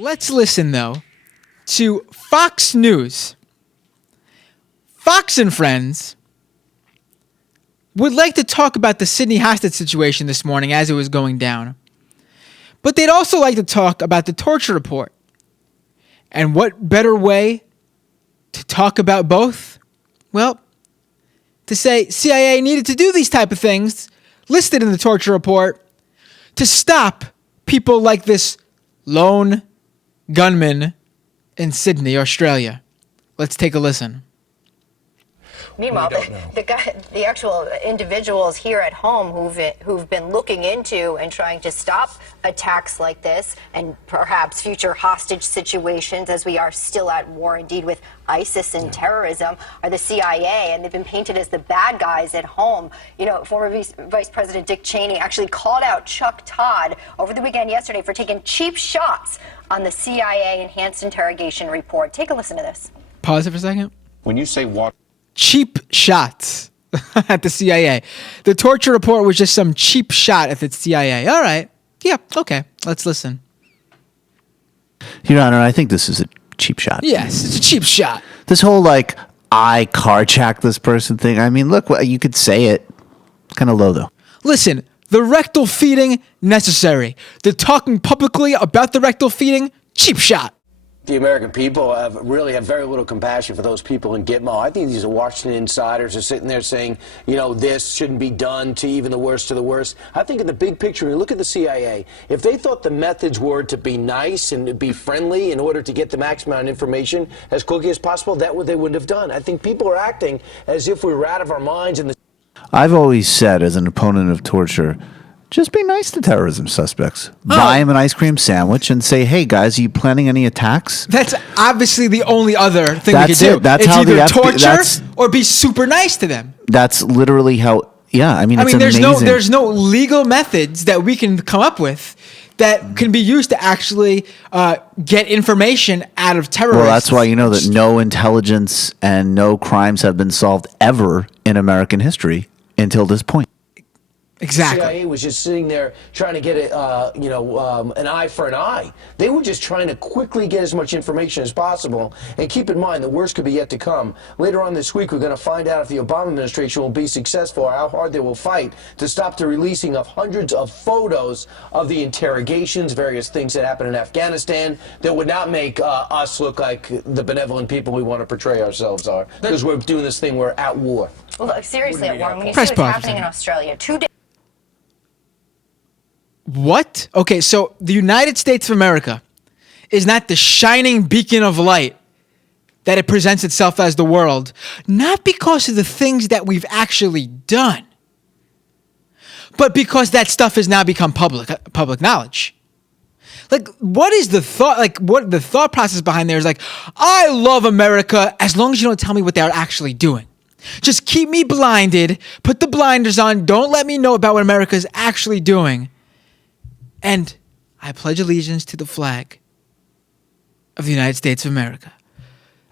Let's listen, though, to Fox News. Fox and Friends would like to talk about the Sydney hostage situation this morning as it was going down. But they'd also like to talk about the torture report. And what better way to talk about both? Well, to say CIA needed to do these type of things listed in the torture report to stop people like this lone gunman in Sydney, Australia. Let's take a listen. Meanwhile, the actual individuals here at home who've been looking into and trying to stop attacks like this and perhaps future hostage situations, as we are still at war indeed with ISIS and terrorism, are the CIA, and they've been painted as the bad guys at home. You know, former Vice President Dick Cheney actually called out Chuck Todd over the weekend yesterday for taking cheap shots on the CIA enhanced interrogation report. Take a listen to this. Pause it for a second. When you say what? Cheap shots at the CIA. The torture report was just some cheap shot at the CIA. All right. Yeah, okay. Let's listen. Your Honor, I think this is a cheap shot. Yes, it's a cheap shot. This whole, I carjacked this person thing, I mean, look, you could say it. Kind of low, though. Listen, the rectal feeding, necessary. The talking publicly about the rectal feeding, cheap shot. The American people really have very little compassion for those people in Gitmo. I think these are Washington insiders are sitting there saying, this shouldn't be done to even the worst of the worst. I think in the big picture, when you look at the CIA, if they thought the methods were to be nice and to be friendly in order to get the maximum amount of information as quickly as possible, that's what they wouldn't have done. I think people are acting as if we were out of our minds. I've always said, as an opponent of torture, just be nice to terrorism suspects. Buy them an ice cream sandwich and say, hey, guys, are you planning any attacks? That's obviously the only other thing we could do. That's it's how either torture or be super nice to them. That's literally how, it's amazing. There's no legal methods that we can come up with that can be used to actually get information out of terrorists. Well, that's why you know that no intelligence and no crimes have been solved ever in American history until this point. Exactly. The CIA was just sitting there trying to get an eye for an eye. They were just trying to quickly get as much information as possible. And keep in mind, the worst could be yet to come. Later on this week, we're going to find out if the Obama administration will be successful or how hard they will fight to stop the releasing of hundreds of photos of the interrogations, various things that happened in Afghanistan that would not make us look like the benevolent people we want to portray ourselves are. Because we're doing this thing, we're at war. Well, look, seriously, at war. When you see what's happening in Australia, 2 days. What? Okay, so the United States of America is not the shining beacon of light that it presents itself as the world, not because of the things that we've actually done, but because that stuff has now become public knowledge. What is the thought? What the thought process behind there is I love America as long as you don't tell me what they're actually doing. Just keep me blinded, put the blinders on, don't let me know about what America is actually doing. And I pledge allegiance to the flag of the United States of America.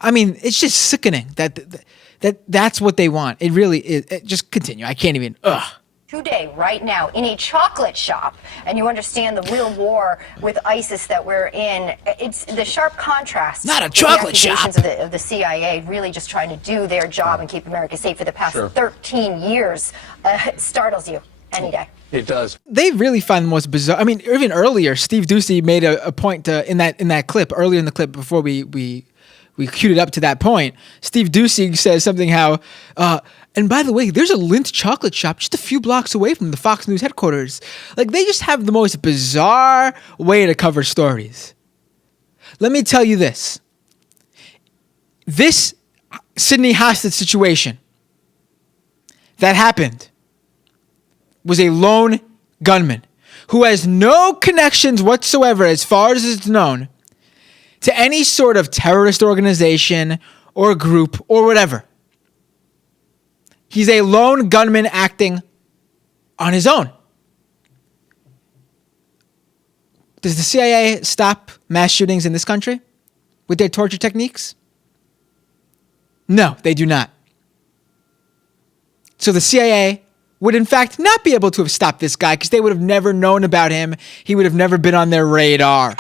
I mean, it's just sickening that's what they want. It really is. Just continue. I can't even. Today, right now, in a chocolate shop, and you understand the real war with ISIS that we're in. It's the sharp contrast. Not a chocolate shop. Of the CIA really just trying to do their job and keep America safe for the past 13 years. It startles you any day. It does. They really find the most bizarre. I mean, even earlier, Steve Doocy made a point in that clip, earlier in the clip before we queued it up to that point. Steve Doocy says something how, and by the way, there's a Lindt chocolate shop just a few blocks away from the Fox News headquarters. They just have the most bizarre way to cover stories. Let me tell you this. This Sydney hostage situation that happened was a lone gunman who has no connections whatsoever, as far as it's known, to any sort of terrorist organization or group or whatever. He's a lone gunman acting on his own. Does the CIA stop mass shootings in this country with their torture techniques? No, they do not. So the CIA would in fact not be able to have stopped this guy because they would have never known about him. He would have never been on their radar.